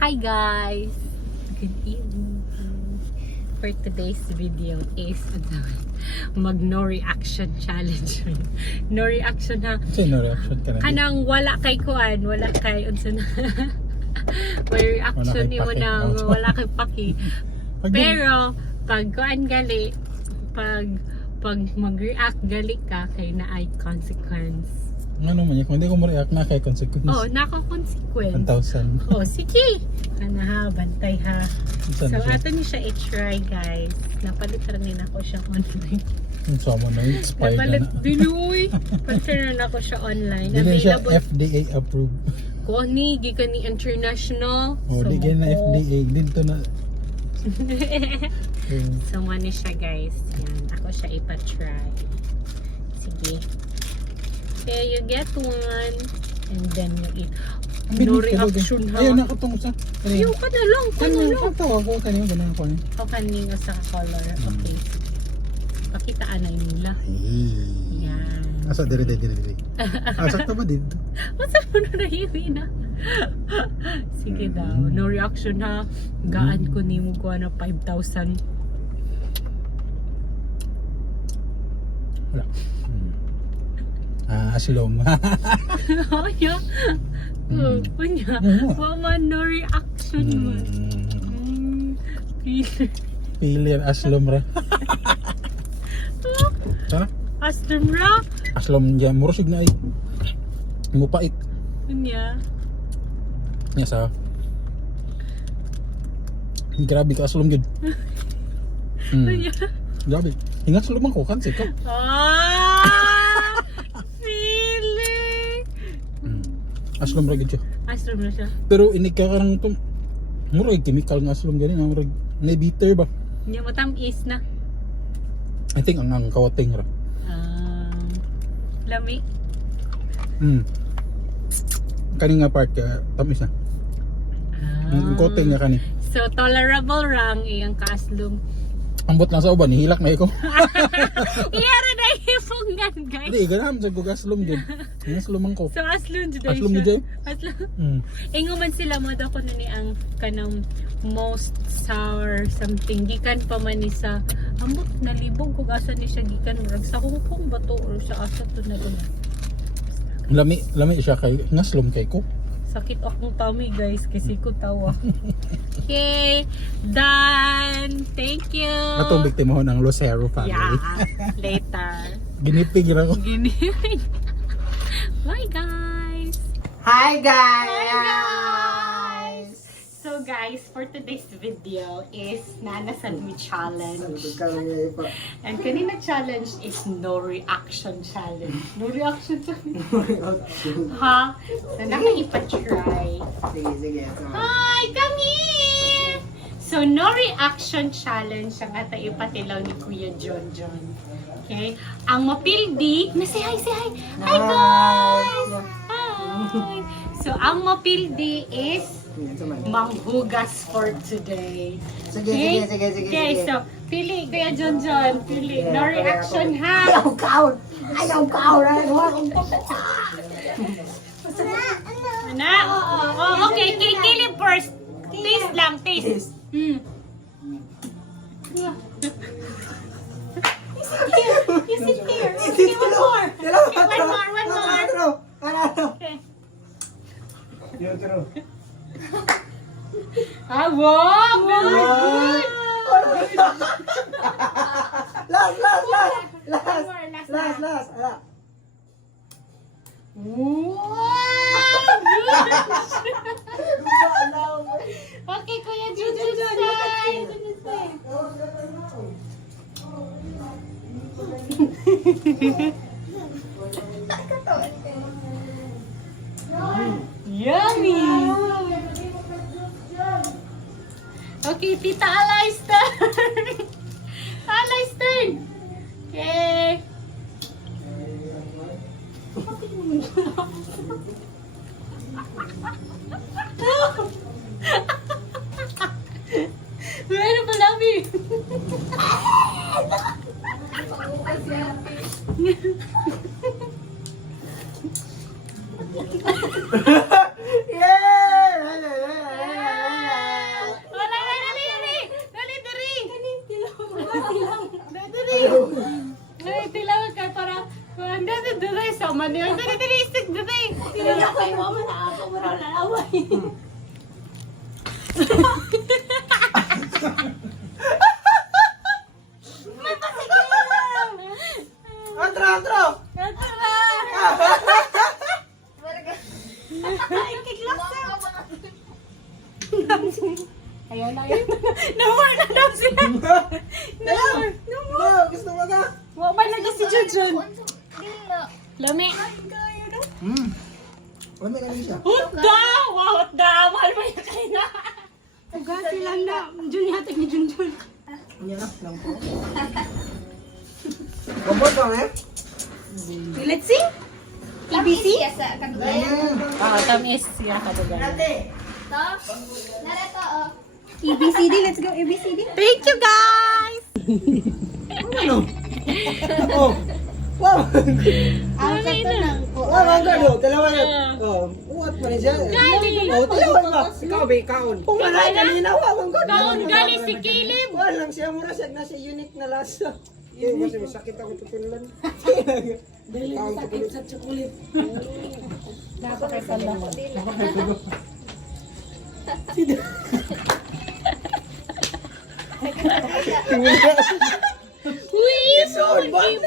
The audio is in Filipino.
Hi guys! Good evening! For today's video is mag-no reaction challenge. No reaction ha. No reaction ka na. Kanang wala kay kuan, wala kay unsa na. May reaction ni mo nang wala kay paki. Pero pag kuan gali, pag mag-react gali ka kay na ay consequence. Ano man yun? Kung hindi ko ma-react na kay consequence. Oh, naka-consequence. 1,000. Oh, sige. Ano ha, bantay ha. So, Saan siya? ato niyo siya i-try guys. Napalitan rin ako siya online. So mo na expired Napalit, na. dinuy. Palitan ako siya online. Hindi siya Available. FDA approved. Koni, gikan ni international. Oh, di ganyan na FDA. Dito na. So, ano siya guys. Yan, ako siya ipa-try. Sige. Okay, you get one. And then you eat. No reaction ha. Ayun, nakatong sa. Ayaw ka na lang. Ka na lang. Nakatawa ko. Kanina ganun ako. O kanina sa color. Okay. Pakitaan na nila. Yan. Asa, dire. Sakto ba dito? Masa mo na nahiwi na? Sige daw. No reaction ha. Gaan ko ni mo kuha na 5,000. Wala. Asilom. Kaya. Kanya. Mama, no reaction mo. Pilir asilom ra. Sana? Aslam ra? Asilom dyan. Murusig na ay. Mupait. Kanya. Nga sa. Grabe ka asilom yun. Kanya. Grabe. Ingat asilom ako. Kansi ka. Feeling. Asilom ra gid siya. Aslam na siya. Pero inig ka karang itong murag chemical nga asilom ganin. Murag na bitter ba? Hindi mo tamis na. I think ang kawating ra. Lami. Kani nga part ka tamis na. Ang coating nga kani. So, tolerable rang iyang kaaslum. Ambot lang sa uban, hilak na iko. Iyara na ifungan, guys. Hindi, ganam sa kog aslom din. Ang aslom ko. So, aslum dito Aslom mo dyan? Aslum. Ingo man sila mo daw ko na ni ang kanang most sour something. Gikan pa man ni sa ambot nalibog kung asa ni siya gikan. Murag sa hungkong bato or sa asa to na doon. Lami siya kay ngaslom kay ko. Sakit akong tummy guys kasi ko tawa. Okay, done. Thank you. Atong biktima ho ng Lucero family. Yeah, later. Ginipig ra ko. Ginipig. Bye guys. Hi guys! Hi guys. So guys, for today's video is Nana Sandwich Challenge. And kanina challenge is no reaction challenge. No reaction challenge. Ha? So nakaipa-try. Sige. Hi, come here! So, no reaction challenge ang ata ipatilaw ni Kuya John. Okay? Ang mapildi, say hi, say hi! Hi guys! Hi! So, ang mapildi is manghugas for today. Sige. Okay, so, pili Kuya John. Pili. No reaction ha! Ayaw kaon! Ana? Oh, okay, kill first. Taste lang, taste. You sit here. Okay, one more. Okay, one more. Okay. Wow, very good. Last. Wow, good. Okay, Kuya John, Yummy! Okay, Tita Alai's turn! Alai's turn! Okay! Meron pa lami! Yeah! Ay, mama na ako. Mura na laway. May pasigilan. Otro, otro. Ito na. Ay, kiklasa. Ayaw na yun. No more na daw sila. No more. No more. Oh, gusto mo ka? Wa may lagi si Junjun. Lami. Wala ka rin siya. Hutda! Wow, hutda! Mahal mo yung kayo na. Ugati lang na. Jun yatik ni Junjun. Yan lang po. Bobot ka eh? Let's sing. ABC? Ayan. Tamis. Siya ka ba ABCD, let's go ABCD. Thank you, guys! Ano? Oh. Wow. Ang kanta ng Wow, ang gano. Dalawa yan. Oh, what pa rin siya? Gali! Oh, dalawa ba? Ikaw ba, kaon? Pumalay kanina. Wow, ang gano. Kaon gali si Caleb! Wala lang siya. Mura siya na siya unique na lasa. Kasi masakit ako tutulan. Dahil masakit sa chocolate. Napakasala ko. Uy! So, Ibalik!